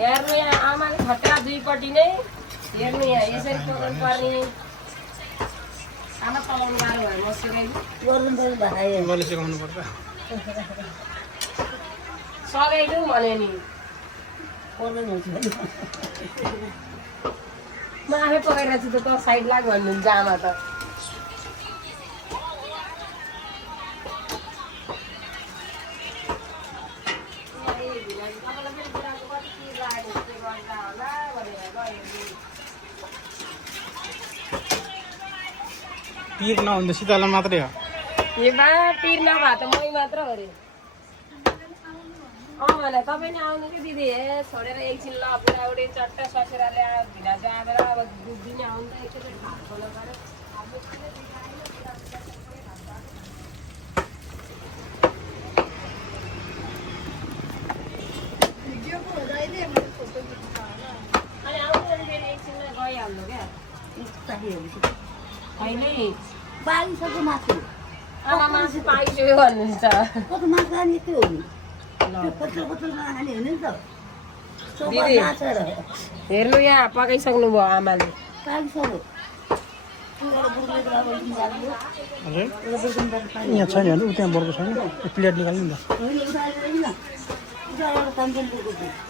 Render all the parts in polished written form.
हेर्नु यहाँ आमाले खतरा दुईपट्टि नै हेर्नु यहाँ यसरी पकाउनु पर्ने आमा पकाउनु गाह्रो भयो म सिकाइदिउँ मैले सिकाउनु पर्छ सघाइदिउँ भने नि म आफै पकाइरहेको छु त साइड लाग भन्नुहुन्छ आमा त पिर नहुँदा शीतला मात्रै हो पिर नभए त मै मात्र हो अरे भने तपाईँ नै आउनु कि दिदी हे छोडेर एकछिन ल बुढाबुढी चट्ट सकेर ल्याएर भिना जाँदेर अब दुध नै आउनु त एकचोटि खानु पऱ्यो अनि आउनु फेरि एकछिनमा गइहाल्नु क्या होइन बालिसक्यो मासु आमा मासु पाइसक्यो भन्नुहुन्छ कस्तो मासु खाने के हो नि त्यो कत्रो कत्रोमा खाने हुने नि त दिदी हेर्नु यहाँ पकाइसक्नु भयो आमाले बालिसक्यो यहाँ छैन भने उ त्यहाँ बर्को छैन प्लेट निकाल्नु नि त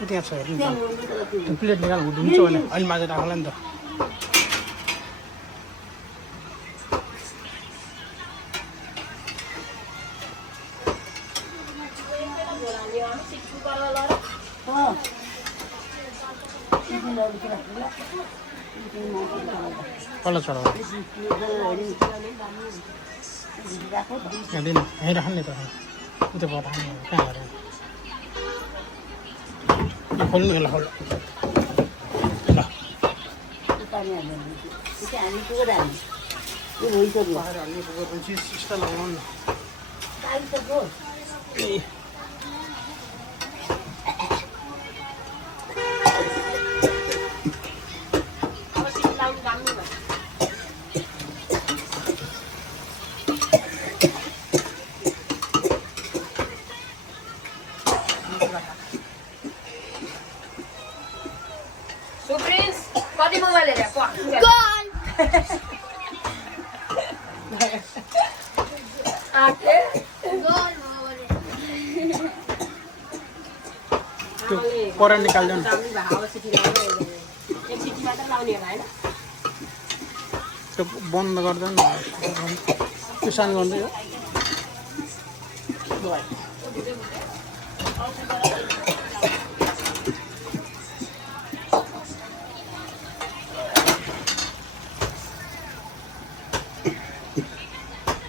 उ त्यहाँ छ हेर्नु त्यो प्लेट निकाल्नु हुन्छ भने अहिले माझ राख्ला नि त कसलाई चढाउ दिनु यहीँ राख्नु नि त उता भयो राख्नु कहाँ हेर खोल्नु यसलाई खोल्नु ल कति मोबाइल हेरे करेन्ट निकाल्दैन त्यो बन्द गर्दैन त्यो सानो गर्दै हो